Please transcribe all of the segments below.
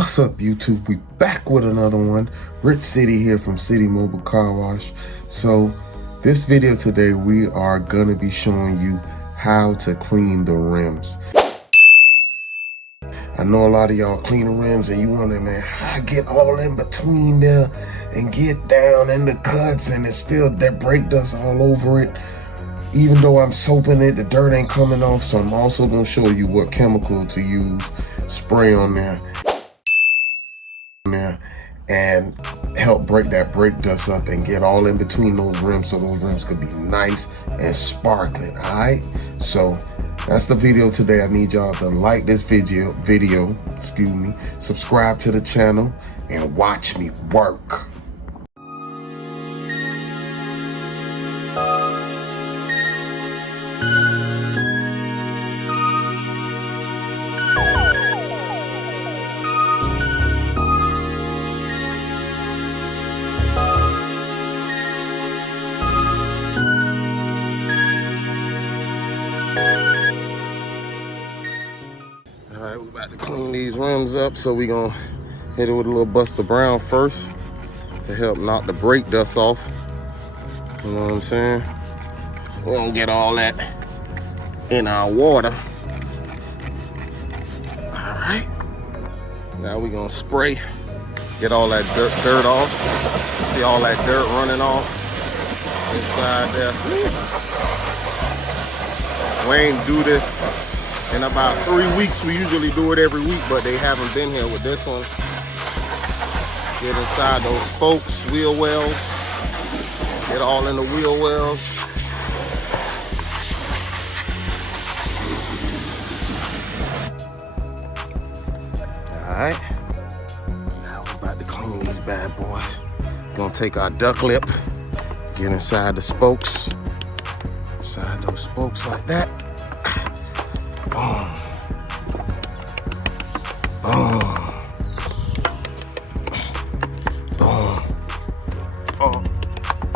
What's up, YouTube? We back with another one. Rich City here from City Mobile Car Wash. So this video today, we are gonna be showing you how to clean the rims. I know a lot of y'all clean the rims and you wonder, man, how I get all in between there and get down in the cuts and it's still that brake dust all over it. Even though I'm soaping it, the dirt ain't coming off. So I'm also gonna show you what chemical to use, spray on there and help break that brake dust up and get all in between those rims so those rims could be nice and sparkling. All right, so that's the video today. I need y'all to like this video, subscribe to the channel and watch me work. Alright, we're about to clean these rims up, so we're gonna hit it with a little Buster Brown first to help knock the brake dust off. You know what I'm saying? We're gonna get all that in our water. Alright. Now we're gonna spray, get all that dirt off. See all that dirt running off inside there. We ain't do this in about 3 weeks. We usually do it every week, but they haven't been here with this one. Get inside those spokes, wheel wells. Get all in the wheel wells. All right. Now we're about to clean these bad boys. Gonna take our duck lip, get inside the spokes. Inside those spokes like that. Boom. Boom. Boom. Oh,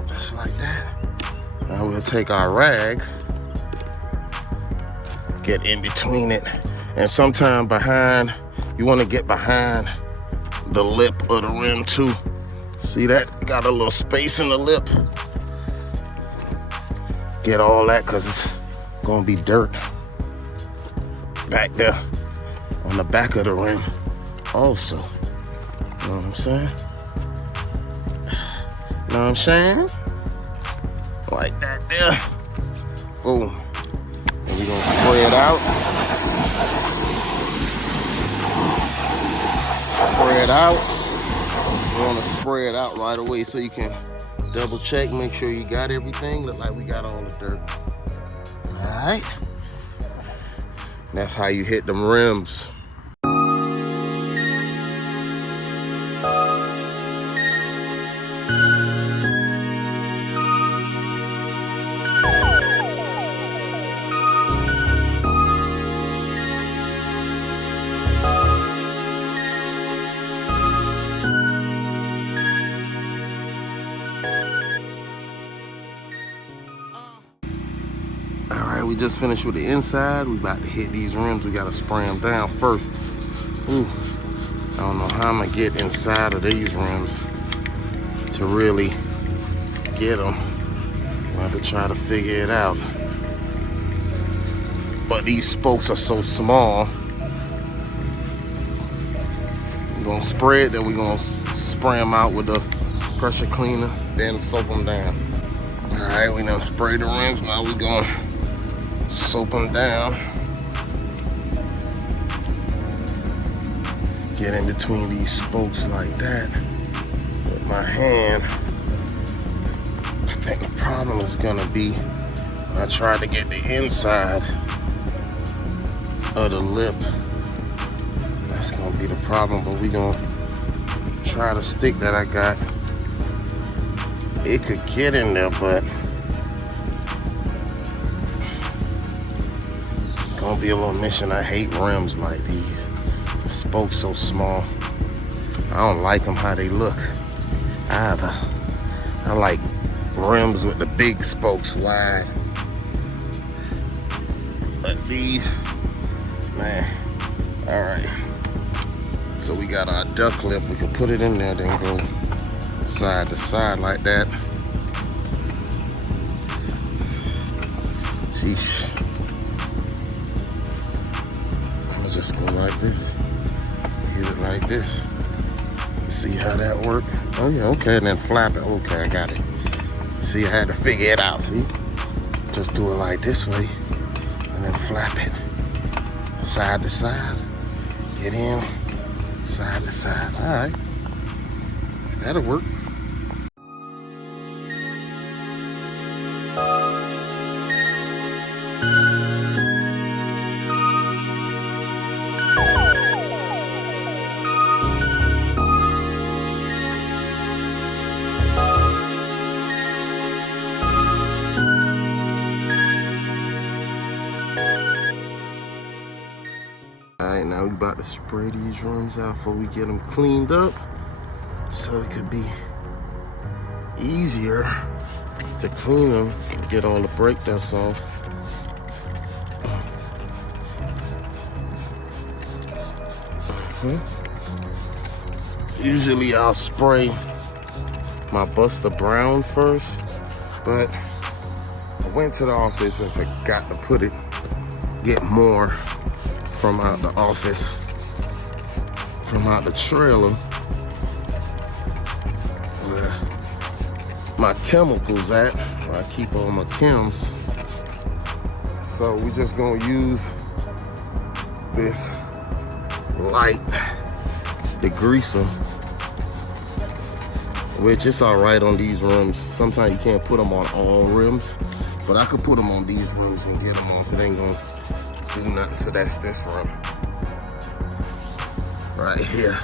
just like that. Now we'll take our rag, get in between it, and sometime behind, you want to get behind the lip of the rim too. See that? Got a little space in the lip. Get all that, because it's gonna be dirt back there on the back of the rim also. You know what I'm saying? You know what I'm saying? Like that there. Boom. And we're gonna spray it out. Spray it out. You wanna spray it out right away so you can double check, make sure you got everything. Look like we got all the dirt. All right. That's how you hit them rims. Alright, we just finished with the inside. We about to hit these rims. We gotta spray them down first. Ooh, I don't know how I'm gonna get inside of these rims to really get them. I'll have to try to figure it out. But these spokes are so small. We're gonna spray it, then we're gonna spray them out with the pressure cleaner, then soap them down. Alright, we done sprayed the rims. Now we gonna soap them down. Get in between these spokes like that with my hand. I think the problem is gonna be when I try to get the inside of the lip. That's gonna be the problem, but we gonna try the stick that I got. It could get in there, but gonna be a little mission. I hate rims like these. The spokes so small. I don't like them how they look either. I like rims with the big spokes wide. But these, man, all right. So we got our duck lip. We can put it in there, then go side to side like that. Sheesh. I'll just go like this. Hit it like this. See how that works? Oh yeah, okay, and then flap it. Okay, I got it. See, I had to figure it out, see? Just do it like this way, and then flap it. Side to side. Get in, side to side. All right, that'll work. Alright, now we about to spray these rims out before we get them cleaned up, so it could be easier to clean them and get all the brake dust off. Usually I'll spray my Buster Brown first, but I went to the office and forgot to get more from out the office, from out the trailer where my chemicals at, where I keep all my chems. So we just gonna use this light degreaser, which is all right on these rims. Sometimes you can't put them on all rims, but I could put them on these rims and get them off. It ain't gonna do nothing to this rim right here.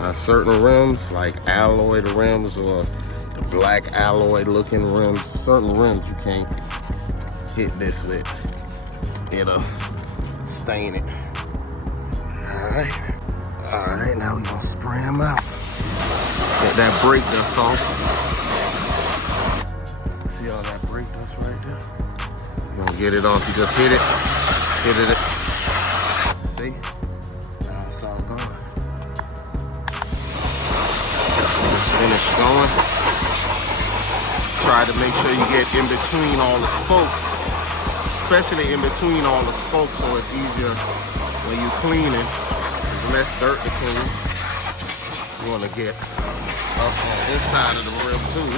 Now certain rims, like alloy rims or the black alloy looking rims, certain rims you can't hit this with. It'll stain it. All right, now we gonna spray them out. Get that brake dust off. See all that brake dust right there? You're gonna get it off. You just hit it. See? Now it's all gone. Just finish going. Try to make sure you get in between all the spokes, especially in between all the spokes, so it's easier when you clean it. There's less dirt to clean. You want to get up on this side of the rim too.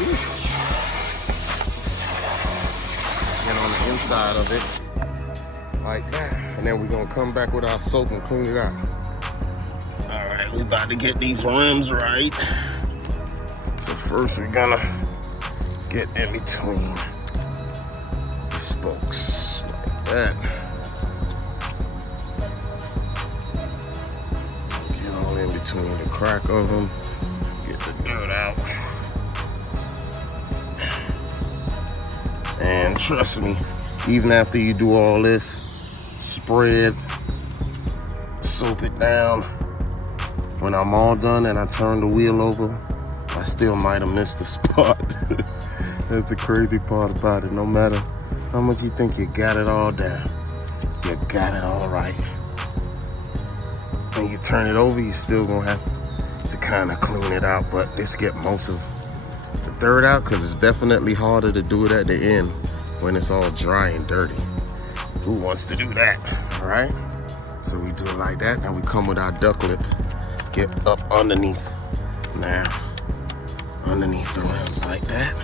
Get on the inside of it like that, and then we're gonna come back with our soap and clean it out. All right, we about to get these rims right. So first we're gonna get in between the spokes like that. Get all in between the crack of them. Get the dirt out. And trust me, even after you do all this, spread, soap it down. When I'm all done and I turn the wheel over, I still might have missed the spot. That's the crazy part about it. No matter how much you think you got it all down, you got it all right. When you turn it over, you still gonna have to kind of clean it out, but just get most of the dirt out, because it's definitely harder to do it at the end when it's all dry and dirty. Who wants to do that? All right, so we do it like that. Now we come with our duck lip, get up underneath now, underneath the rims like that.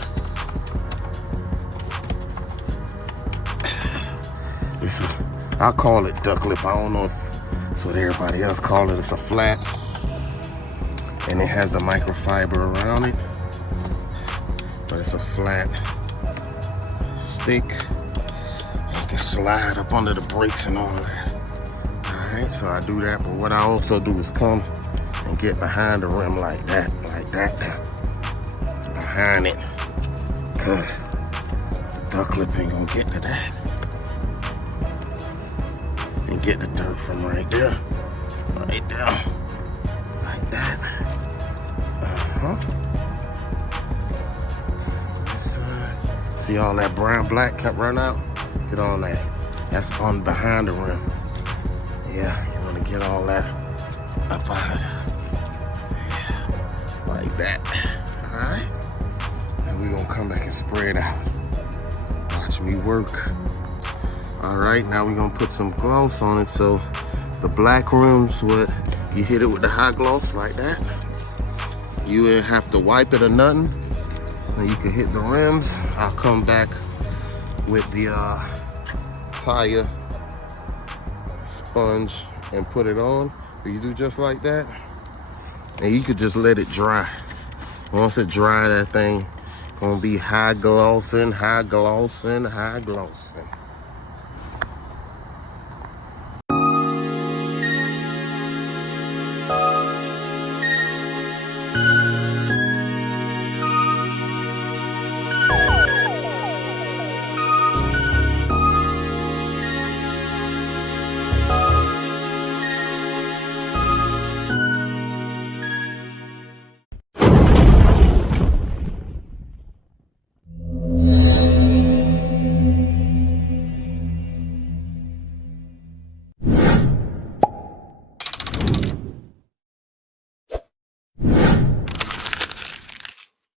I call it duck lip. I don't know if it's what everybody else calls it. It's a flat, and it has the microfiber around it, but it's a flat stick. You can slide up under the brakes and all that. All right, so I do that, but what I also do is come and get behind the rim like that, behind it, because the duck lip ain't gonna get to that. And get the dirt from right there, like that. This side. See all that brown black kept run out? Get all that. That's on behind the rim. Yeah, you want to get all that up out of there. Yeah, like that. All right. And we're gonna come back and spray it out. Watch me work. All right, now we're gonna put some gloss on it. So the black rims, you hit it with the hot gloss like that. You ain't have to wipe it or nothing. And you can hit the rims. I'll come back with the tire sponge and put it on. You do just like that, and you could just let it dry. Once it dry, that thing gonna be high glossing, high glossing, high glossing.